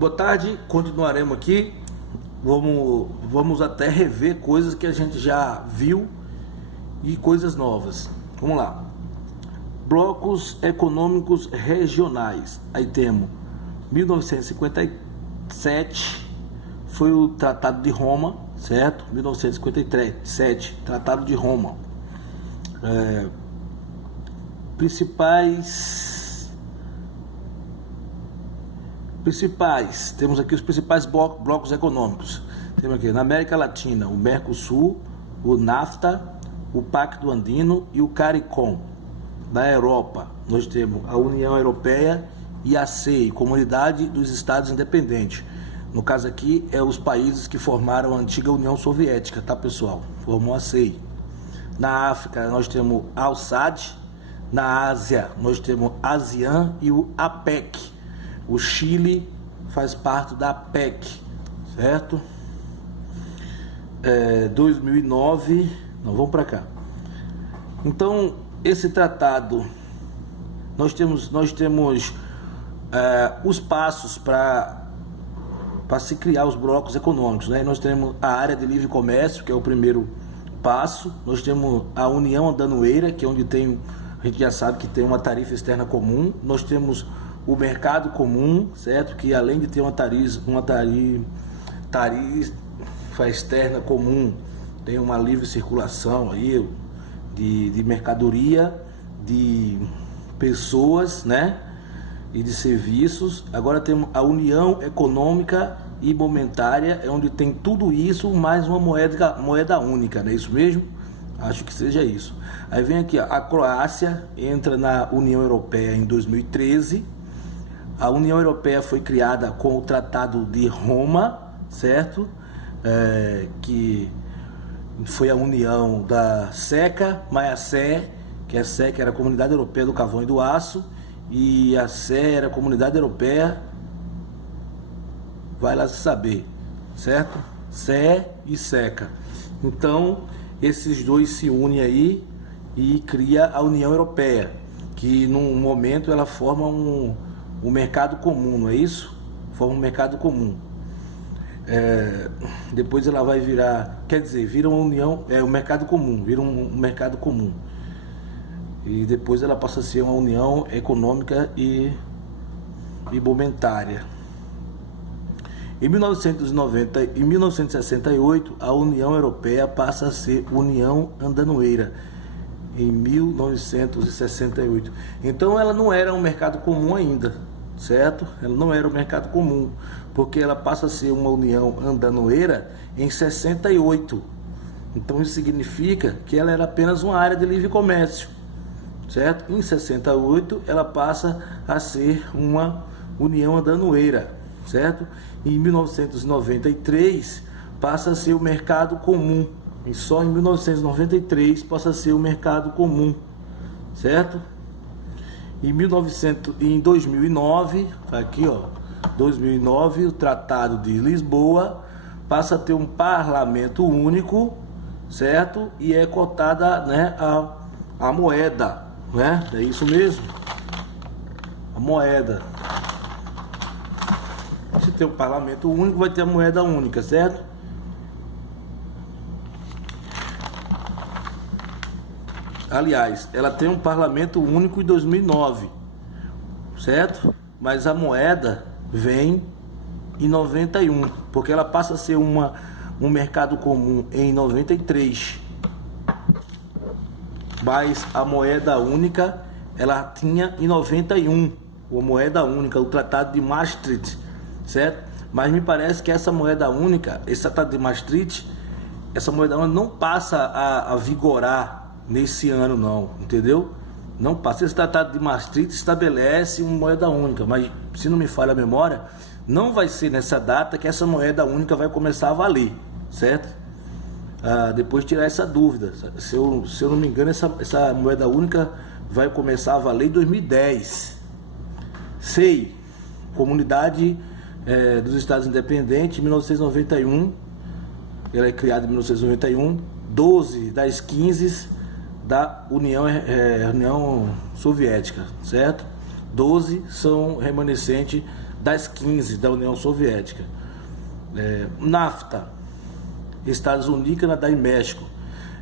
Boa tarde, continuaremos aqui. Vamos até rever coisas que a gente já viu e coisas novas. Vamos lá. Blocos econômicos regionais. Aí temos 1957 foi o Tratado de Roma, certo? 1957, Tratado de Roma. Temos aqui os principais blocos econômicos. Temos aqui na América Latina o Mercosul, o NAFTA, o Pacto Andino e o CARICOM. Na Europa nós temos a União Europeia e a CEI, Comunidade dos Estados Independentes. No caso aqui é os países que formaram a antiga União Soviética, tá, pessoal? Formou a CEI. Na África nós temos a ALSAD. Na Ásia nós temos a ASEAN e o APEC. O Chile faz parte da APEC, certo? 2009, não, vamos para cá. Então, esse tratado, nós temos os passos para se criar os blocos econômicos, né? Nós temos a área de livre comércio, que é o primeiro passo. Nós temos a União Aduaneira, que é onde a gente já sabe que tem uma tarifa externa comum. Nós temos o mercado comum, certo? Que além de ter uma tarifa externa comum, tem uma livre circulação aí de mercadoria, de pessoas, né? E de serviços. Agora temos a União Econômica e Monetária, é onde tem tudo isso, mais uma moeda única, não é isso mesmo? Acho que seja isso. Aí vem aqui, ó, a Croácia entra na União Europeia em 2013. A União Europeia foi criada com o Tratado de Roma, certo? Que foi a união da SECA, mais a SE, que a SECA era a Comunidade Europeia do Carvão e do Aço, e a SE era a Comunidade Europeia, vai lá saber, certo? SE e SECA. Então, esses dois se unem aí e cria a União Europeia, que num momento ela forma um mercado comum, não é isso? Forma um mercado comum. Depois ela vai virar, vira uma união, um mercado comum, vira um mercado comum. E depois ela passa a ser uma união econômica e monetária. Em 1968, a União Europeia passa a ser União Aduaneira. Em 1968. Então ela não era um mercado comum ainda, certo? Ela não era um mercado comum, porque ela passa a ser uma União Aduaneira em 68. Então isso significa que ela era apenas uma área de livre comércio, certo? Em 68 ela passa a ser uma União Aduaneira, certo? Em 1993 passa a ser o mercado comum. E só em 1993 passa a ser o mercado comum, certo? Em 2009, aqui ó, 2009, o Tratado de Lisboa passa a ter um parlamento único, certo? E é cotada, né, a moeda, né? É isso mesmo, a moeda. Se tem um parlamento único, vai ter a moeda única, certo? Aliás, ela tem um parlamento único em 2009, certo? Mas a moeda vem em 91, porque ela passa a ser um mercado comum em 93. Mas a moeda única, ela tinha em 91, a moeda única, o Tratado de Maastricht, certo? Mas me parece que essa moeda única, esse Tratado de Maastricht, essa moeda única não passa a vigorar nesse ano não, entendeu? Não passa. Esse Tratado de Maastricht estabelece uma moeda única, mas se não me falha a memória, não vai ser nessa data que essa moeda única vai começar a valer, certo? Depois tirar essa dúvida, se eu não me engano, essa moeda única vai começar a valer em 2010. CEI, Comunidade dos Estados Independentes, 1991, ela é criada em 1991, 12 das 15 da União Soviética, certo? 12 são remanescentes das 15 da União Soviética. NAFTA, Estados Unidos, Canadá e México,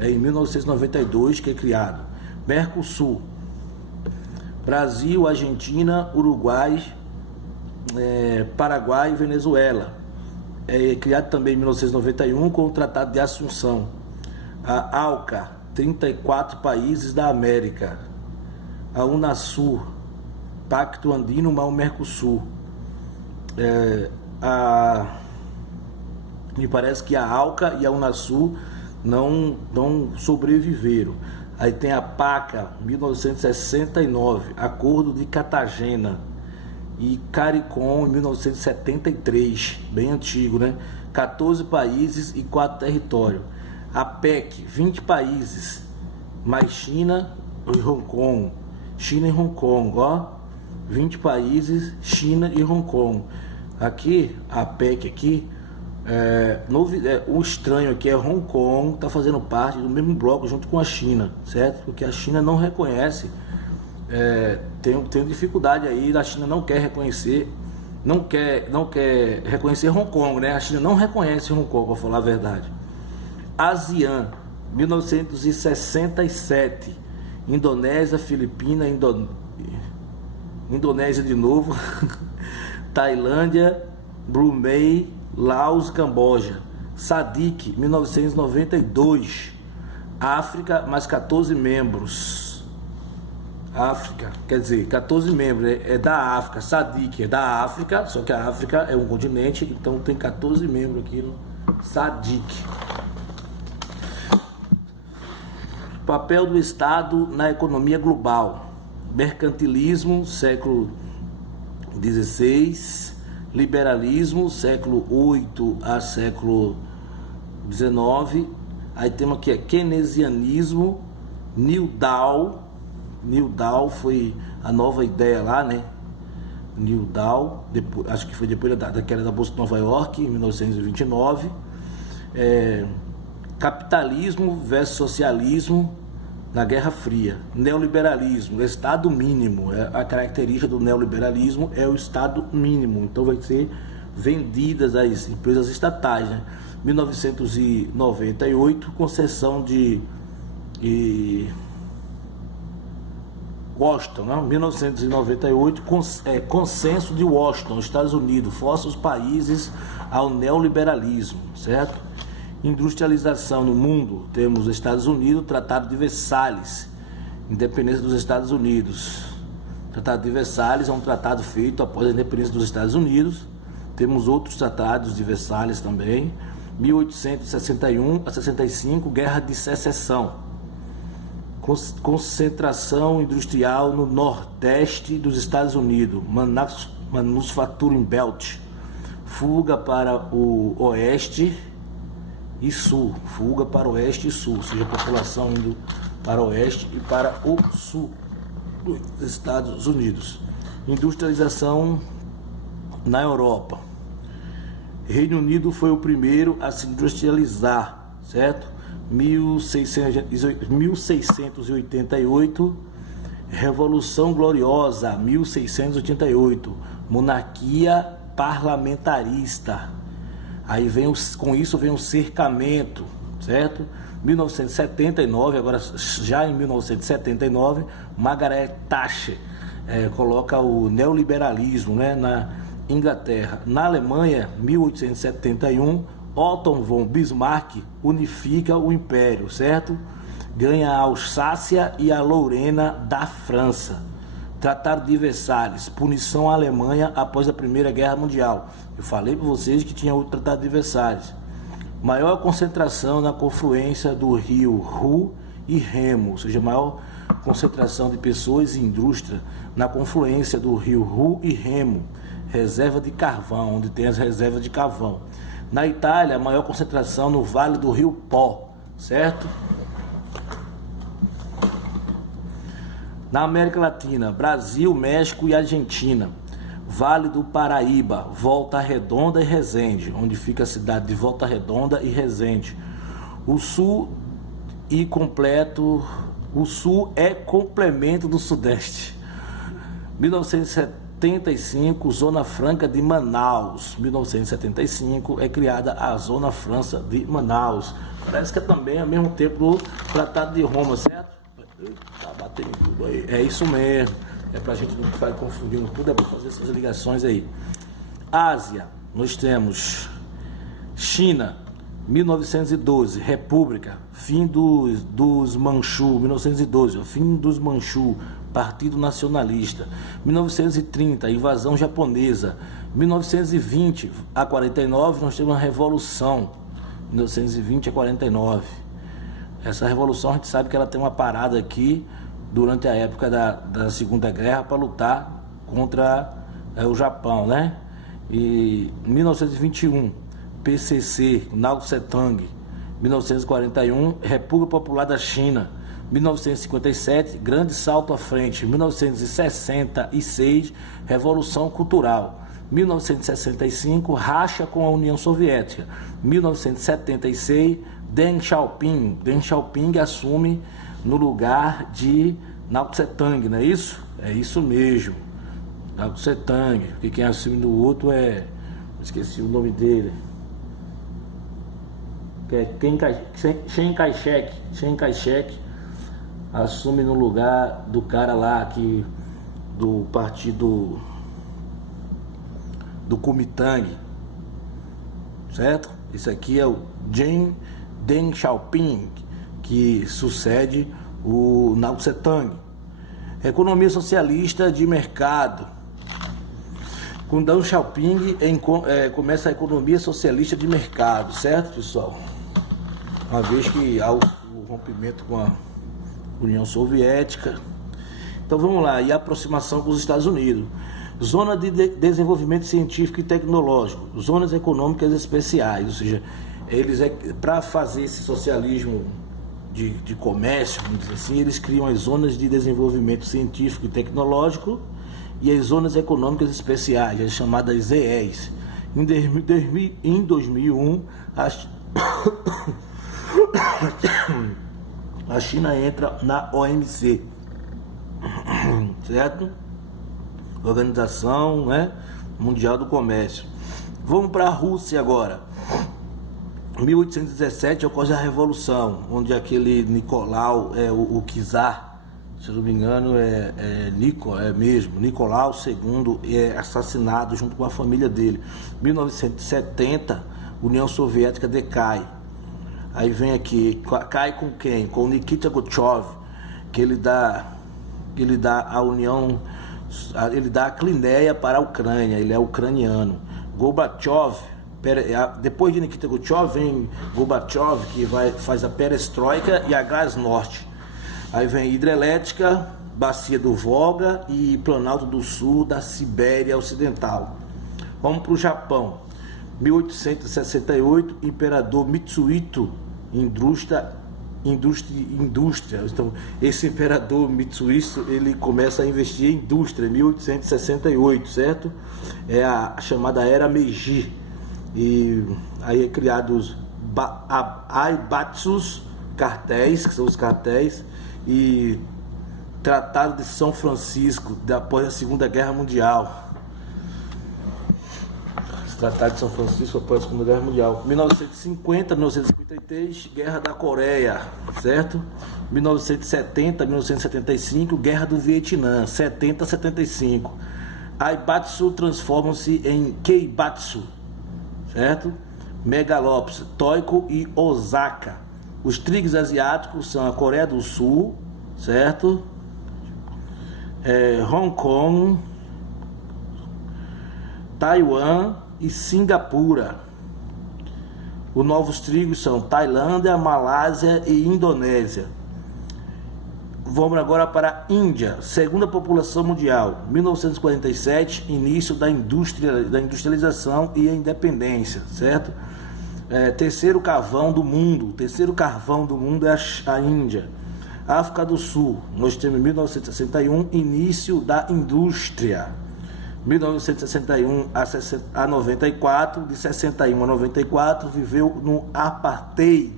em 1992 que é criado. Mercosul, Brasil, Argentina, Uruguai, Paraguai e Venezuela, criado também em 1991 com o Tratado de Assunção. A ALCA, 34 países da América. A Unasur, Pacto Andino mais o Mercosul. Me parece que a ALCA e a Unasur não sobreviveram. Aí tem a PACA, 1969, Acordo de Cartagena, e CARICOM, em 1973, bem antigo, né? 14 países e 4 territórios. A PEC, 20 países, mais China e Hong Kong. China e Hong Kong, ó. 20 países, China e Hong Kong. Aqui, a PEC aqui, o estranho aqui é Hong Kong, está fazendo parte do mesmo bloco junto com a China, certo? Porque a China não reconhece, tem dificuldade aí, a China não quer reconhecer, não quer reconhecer Hong Kong, né? A China não reconhece Hong Kong, para falar a verdade. ASEAN, 1967, Indonésia, Filipina, Indonésia de novo, Tailândia, Brunei, Laos, Camboja. SADC, 1992, África, mais 14 membros. África, quer dizer, 14 membros, é da África. SADC é da África, só que a África é um continente, então tem 14 membros aqui no SADC. Papel do Estado na economia global. Mercantilismo, século XVI. Liberalismo, século VIII a século XIX. Aí temos aqui keynesianismo, New Deal. New Deal foi a nova ideia lá, né? New Deal, acho que foi depois da queda da Bolsa de Nova York, em 1929. Capitalismo versus socialismo na Guerra Fria. Neoliberalismo, Estado mínimo. A característica do neoliberalismo é o Estado mínimo. Então vai ser vendidas às empresas estatais, né? 1998, concessão de Washington, né? 1998, consenso de Washington, Estados Unidos, força os países ao neoliberalismo, certo? Industrialização no mundo, temos os Estados Unidos, Tratado de Versalhes, independência dos Estados Unidos. Tratado de Versalhes é um tratado feito após a independência dos Estados Unidos. Temos outros tratados de Versalhes também. 1861 a 65, Guerra de Secessão. Concentração industrial no nordeste dos Estados Unidos, Manufacturing Belt. Fuga para o oeste e sul, fuga para o oeste e sul, ou seja, a população indo para o oeste e para o sul dos Estados Unidos. Industrialização na Europa. Reino Unido foi o primeiro a se industrializar, certo? 1688, Revolução Gloriosa, 1688, monarquia parlamentarista. Aí com isso vem o cercamento, certo? 1979, agora já em 1979, Margaret Thatcher coloca o neoliberalismo, né, na Inglaterra. Na Alemanha, 1871, Otto von Bismarck unifica o império, certo? Ganha a Alsácia e a Lorena da França. Tratado de Versalhes, punição à Alemanha após a Primeira Guerra Mundial. Eu falei para vocês que tinha outro Tratado de Versalhes. Maior concentração na confluência do rio Ru e Remo, ou seja, maior concentração de pessoas e indústria na confluência do rio Ru e Remo. Reserva de carvão, onde tem as reservas de carvão. Na Itália, a maior concentração no Vale do Rio Pó, certo? Na América Latina, Brasil, México e Argentina. Vale do Paraíba, Volta Redonda e Resende, onde fica a cidade de Volta Redonda e Resende. O sul é complemento do Sudeste. 1975, Zona Franca de Manaus. 1975 é criada a Zona Franca de Manaus. Parece que é também ao mesmo tempo do Tratado de Roma, certo? Tá batendo tudo aí. É isso mesmo. É pra gente não ficar confundindo tudo, é pra fazer essas ligações aí. Ásia, nós temos China, 1912, República, fim dos Manchu, 1912, o fim dos Manchu, Partido Nacionalista. 1930, invasão japonesa. 1920 a 49, nós temos uma revolução. 1920 a 49. Essa revolução a gente sabe que ela tem uma parada aqui durante a época da Segunda Guerra para lutar contra o Japão, né? E 1921, PCC, Mao Tse-tung. 1941, República Popular da China. 1957, grande salto à frente. 1966, Revolução Cultural. 1965, racha com a União Soviética. 1976, Deng Xiaoping. Deng Xiaoping assume no lugar de Mao Tse-tung, não é isso? É isso mesmo, Mao Tse-tung. Porque quem assume no outro esqueci o nome dele, que é Chiang Kai-shek assume no lugar do cara lá que do partido do Kuomintang, certo? Esse aqui é o Deng Xiaoping, que sucede o Mao Tse-tung. Economia socialista de mercado. Com Deng Xiaoping começa a economia socialista de mercado, certo, pessoal? Uma vez que há o rompimento com a União Soviética. Então vamos lá, e a aproximação com os Estados Unidos. Zona de desenvolvimento científico e tecnológico, zonas econômicas especiais, ou seja, eles para fazer esse socialismo de comércio, vamos dizer assim, eles criam as zonas de desenvolvimento científico e tecnológico e as zonas econômicas especiais, as chamadas ZEs. Em 2001, a China entra na OMC, certo? Organização, né, Mundial do Comércio. Vamos para a Rússia agora. 1817 ocorre a Revolução, onde aquele Nicolau, o czar, se não me engano, Nicolau II é assassinado junto com a família dele. 1970, União Soviética decai. Aí vem aqui, cai com quem? Com Nikita Khrushchev, que ele dá a Crimeia para a Ucrânia, ele é ucraniano. Gorbachev, depois de Nikita Khrushchev vem Gorbachev, que faz a perestroika e a Glasnost. Aí vem hidrelétrica, bacia do Volga e Planalto do Sul da Sibéria Ocidental. Vamos para o Japão. 1868, Imperador Mitsuhito, indústria. Então, esse imperador Mitsuhito, ele começa a investir em indústria em 1868, certo? É a chamada Era Meiji. E aí é criado os Aibatsus, cartéis, que são os cartéis, e Tratado de São Francisco, após a Segunda Guerra Mundial. Tratado de São Francisco após a Segunda Guerra Mundial. 1950, 1953, Guerra da Coreia, certo? 1970, 1975, Guerra do Vietnã, 70 a 75. Aibatsu transformam-se em Keibatsu, certo? Megalópolis, Tóquio e Osaka. Os trigs asiáticos são a Coreia do Sul, certo? Hong Kong, Taiwan e Singapura. Os novos trigos são Tailândia, Malásia e Indonésia. Vamos agora para a Índia, segunda população mundial, 1947, início da industrialização e a independência, certo? Terceiro carvão do mundo é a Índia. África do Sul, nós temos 1961, início da indústria. 1961 a 94, de 61 a 94, viveu no apartheid,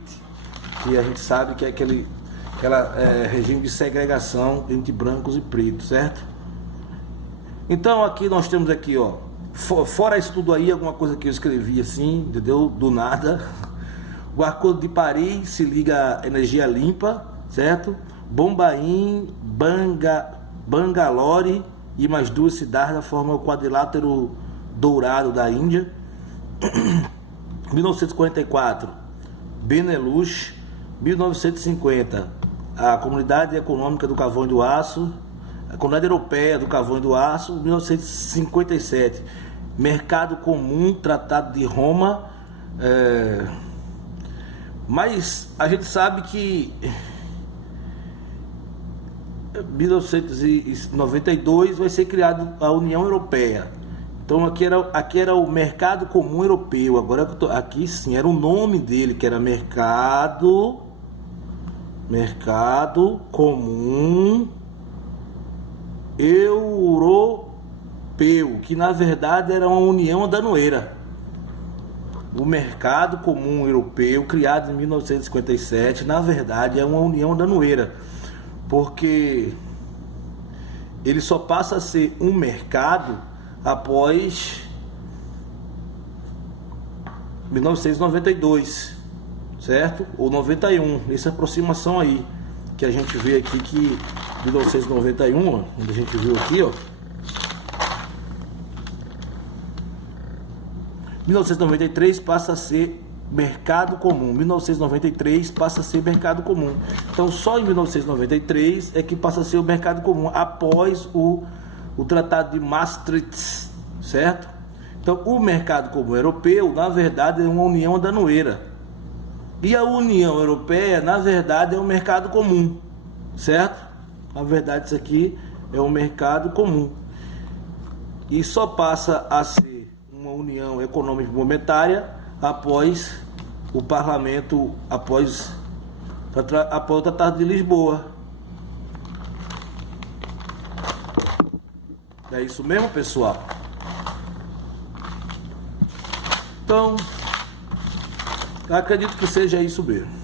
que a gente sabe que é aquela regime de segregação entre brancos e pretos, certo? Então aqui nós temos aqui, ó, fora isso tudo aí, alguma coisa que eu escrevi assim, entendeu? Do nada. O Acordo de Paris se liga à energia limpa, certo? Bombaim, Bangalore e mais duas cidades formam o quadrilátero dourado da Índia. 1944, Benelux. 1950, a Comunidade Econômica do Carvão e do Aço, a Comunidade Europeia do Carvão e do Aço. 1957, Mercado Comum, Tratado de Roma. Mas a gente sabe que 1992 vai ser criado a União Europeia. Então aqui era o Mercado Comum Europeu. Agora aqui sim era o nome dele, que era Mercado Comum Europeu, que na verdade era uma união aduaneira. O Mercado Comum Europeu, criado em 1957, na verdade é uma união aduaneira, porque ele só passa a ser um mercado após 1992, certo? Ou 91, essa aproximação aí que a gente vê aqui, que 1991, onde a gente viu aqui, ó, 1993 passa a ser Mercado Comum. 1993 passa a ser Mercado Comum. Então só em 1993 é que passa a ser o Mercado Comum, após o Tratado de Maastricht, certo? Então o Mercado Comum Europeu, na verdade, é uma união aduaneira. E a União Europeia, na verdade, é um mercado comum, certo? Na verdade, isso aqui é um mercado comum. E só passa a ser uma união econômica e monetária após o parlamento, após o Tratado de Lisboa. É isso mesmo, pessoal? Então, acredito que seja isso mesmo.